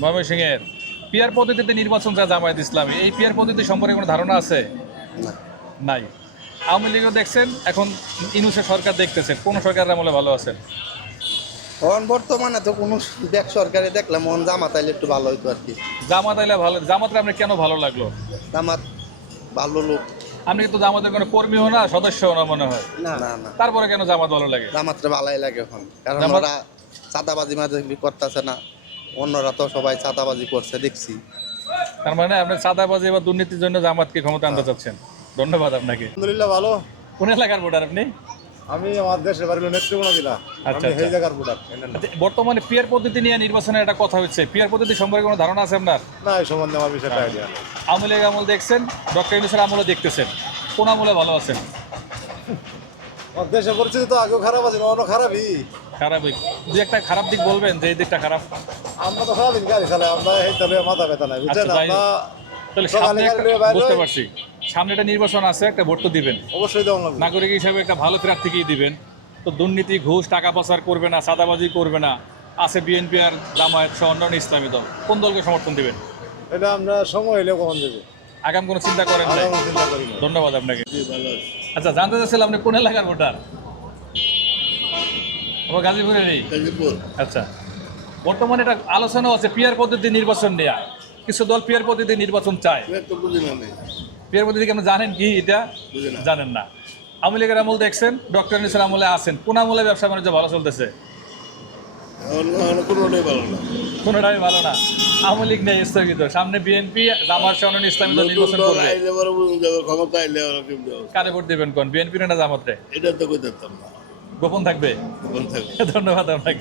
মাইমা সিংহার peer পদ্ধতিতে নির্বাচন যা জামায়াত ইসলামী এই পিয়ার পদ্ধতি সম্পর্কে কোনো ধারণা আছে? না। নাই। আওয়ামী লীগও দেখছেন এখন ইনুসের সরকার দেখতেছেন। কোন সরকারের আমলে ভালো আছেন? এখন বর্তমানে তো কোনো সরকারি দেখলাম মন জামাত আইলে একটু ভালো হইতো আর কি জামাত আইলে ভালো জামাতের আপনার কেন ভালো লাগল? জামাত ভালো লোক। আপনি কিন্তু জামাতের কোনো কর্মীও না সদস্যও না মনে হয়? না না না। তারপরে কেন জামাত ভালো লাগে? জামাতটা ভালাই লাগে এখন। কারণ জামাত- ওরা চাঁদাবাজি মাঝে করতেছে না? অন্যরা তো সবাই চাঁদাবাজি করছে দেখছি। তার মানে আপনি চাঁদাবাজি বা দুর্নীতির জন্য জামাতকে ক্ষমতা আনতে চাচ্ছেন। ধন্যবাদ আপনাকে। আলহামদুলিল্লাহ ভালো। কোন এলাকার ভোটার আপনি? আমি আমার দেশের বাড়ি নেত্রকোনা জেলা। আচ্ছা, আমি আচ্ছা। সেই জায়গার ভোটার। আচ্ছা, বর্তমানে পিয়ার পদ্ধতি নিয়ে নির্বাচনের একটা কথা হচ্ছে। পিয়ার পদ্ধতি সম্পর্কে কোনো ধারণা আছে আপনার? না এই সম্বন্ধে আমার বিষয়টা আইডিয়া নেই। আওয়ামী আমল দেখছেন? ডক্টর ইউনুসের আমলে দেখতেছেন। কোন আমলে ভালো আছেন? দেশের পরিস্থিতি তো আগেও খারাপ আছে অন্য খারাপই। খারাপ দু একটা খারাপ দিক বলবেন যে এই দিকটা খারাপ? আমরা তো সারাদিন গাড়ি চালাই আমরা এই তবে মাথা ব্যথা নাই বুঝছেন? আচ্ছা, আমরা তাহলে সামনে বুঝতে পারছি। সামনে একটা নির্বাচন আছে একটা ভোট তো দিবেন। অবশ্যই দেওয়া নাগরিক হিসেবে একটা ভালো প্রার্থীকেই দিবেন। তো দুর্নীতি ঘুষ টাকা পাচার করবে না সাদাবাজি করবে না। আছে বিএনপি আর জামায়াত সহ অন্যান্য ইসলামী দল। কোন দলকে সমর্থন দিবেন? এটা আমরা সময় হইলে কখন দেবে? আগাম কোনো চিন্তা করেন ধন্যবাদ আপনাকে। আচ্ছা জানতে চাচ্ছিলাম আপনি কোন এলাকার ভোটার? আমার নেই আচ্ছা। বর্তমানে এটা আলোচনা হচ্ছে পিয়ার পদ্ধতি নির্বাচন নেয়া। কিছু দল পিয়ার পদ্ধতি নির্বাচন চায়। পিয়ার পদ্ধতি কেন জানেন কি এটা? জানেন না। আওয়ামী লীগের আমল দেখছেন ডক্টর নিসার আমলে আছেন। কোন আমলে ব্যবসা বাণিজ্য ভালো চলতেছে? কোনোটাই ভালো না। আওয়ামী লীগ নেই স্থগিত। সামনে বিএনপি ইসলামী দল নির্বাচন করবে। ক্ষমতা আইলে কারে ভোট দিবেন কোন? বিএনপি না জামাতে এটা তো কই না। গোপন থাকবে। ধন্যবাদ আপনাকে।